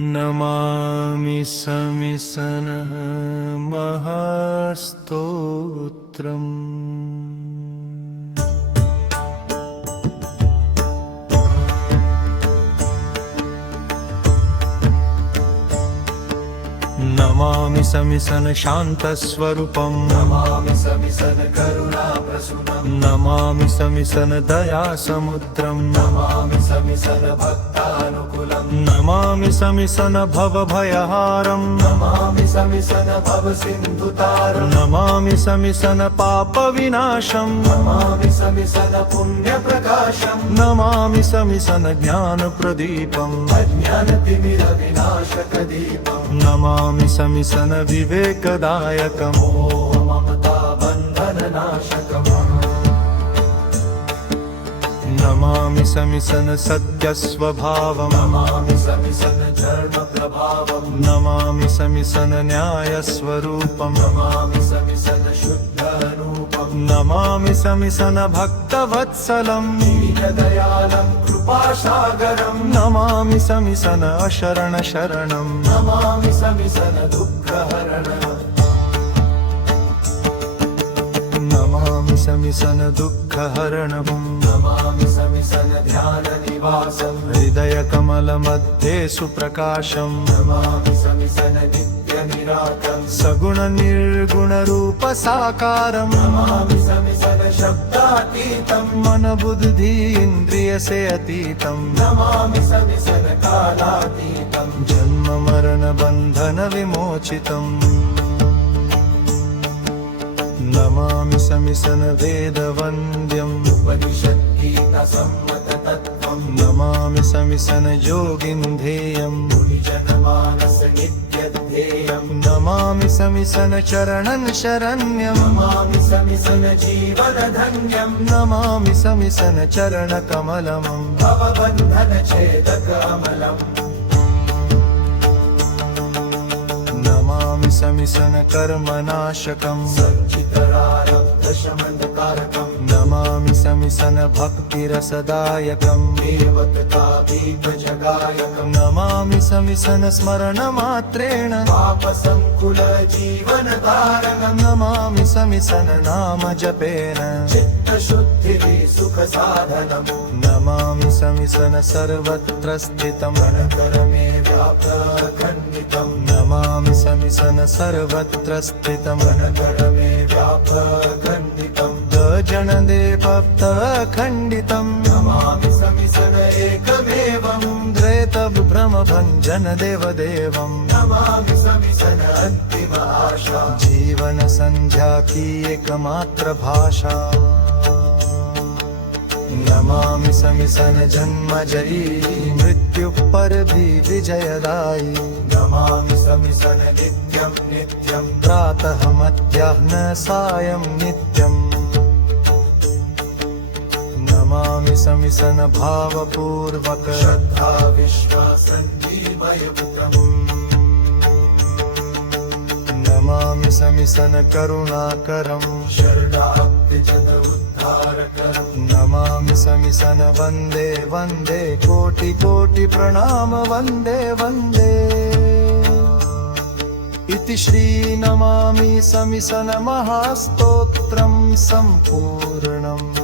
नमामि समिसनः महास्तोत्रम्। नमामि समिसन शान्तस्वरूपं। नमामि समिसन करुणाप्रसूनं। नमामि समिसन दयासमुद्रं। नमामि समिसन भक्तानुकूलं। नमामि समिसन भवभयहारं। नमामि समिसन भवसिन्धुतारं। नमामि समिसन पापविनाशं। नमामि समिसन पुण्यप्रकाशं। नमामि समिसन ज्ञानप्रदीपम्। अज्ञानतिमिरविनाशकदीपं। नमामि समिसन विवेकदायकम्। मोहममताबन्धननाशकम्। नमामि समिसन सत्यस्वभावम्। नमामि समिसन धर्मप्रभावं। नमामि समिसन न्यायस्वरूपम्। नमामि समिसन शुद्धरूपं। नमामि समिसन भक्तवत्सलम्। दीनदयालं कृपासागरं। नमामि समिसन अशरणशरणम्। नमामि समिसन दुःखहरणम्। नमामि समिसन दुःखहरणम्। नमामि समिसन ध्याननिवासं। हृदयकमलमध्ये सुप्रकाशम्। नमामि समिसन नित्यनिराकं। सगुणनिर्गुणरूपसाकारम्। नमामि समिसन शब्दातीतं। मनबुद्धि इन्द्रियसे अतीतम्। नमामि समिसन कालातीतं। जन्ममरणबन्धनविमोचितम्। नमामि समिसन वेदवन्द्यम्। उपनिषद्गीतासम्मततत्त्वं। नमामि समिसन योगिन्ध्येयम्। गुरुजनमानसनित्यध्येयं। नमामि समिसन चरणं शरण्यम्। नमामि समिसन जीवनधन्यं। नमामि समिसन चरणकमलम्। भवबन्धनच्छेदकमलम्। नमामि समिसन कर्मनाशकम्। सञ्चितरारब्धशमनकारकम्। नमामि समिसन भक्तिरसदायकम्। देवतादीपजगायकम्। नमामि समिसन स्मरणमात्रेण। पापसङ्कुलजीवनतारकम्। नमामि समिसन नामजपेन। चित्तशुद्धिः सुखसाधनम्। नमामि समिसन सर्वत्र स्थितं। गणकरमे व्याप्तखण्डितम्। नमामि समिसन सर्वत्र स्थितं। गणकरमे व्याप्तखण्डितम्। गजनदेवप्तखण्डितम्। नमामि समिसन एकमेवम्। द्वैतभ्रमभञ्जन देवदेवम्। नमामि समिसन अन्तिम आशा। जीवन संध्या की एकमात्र भाषा। नमामि समिसन जन्मजयी मृत्यु पर भी विजयदायी। नमामि समिसन नित्यं नित्यं। प्रातः मध्याह्न सायं नित्यम्। नमामि समिसन भावपूर्वक। श्रद्धा विश्वासञ्जीवयपुत्रम्। नमामि समिसन करुणाकरम्। शरणाब्धिजन उद्धारकरम्। नमामि समिसन वन्दे वन्दे कोटि कोटि प्रणाम वन्दे वन्दे। इति श्री नमामि समिसन महास्तोत्रम् सम्पूर्णम्।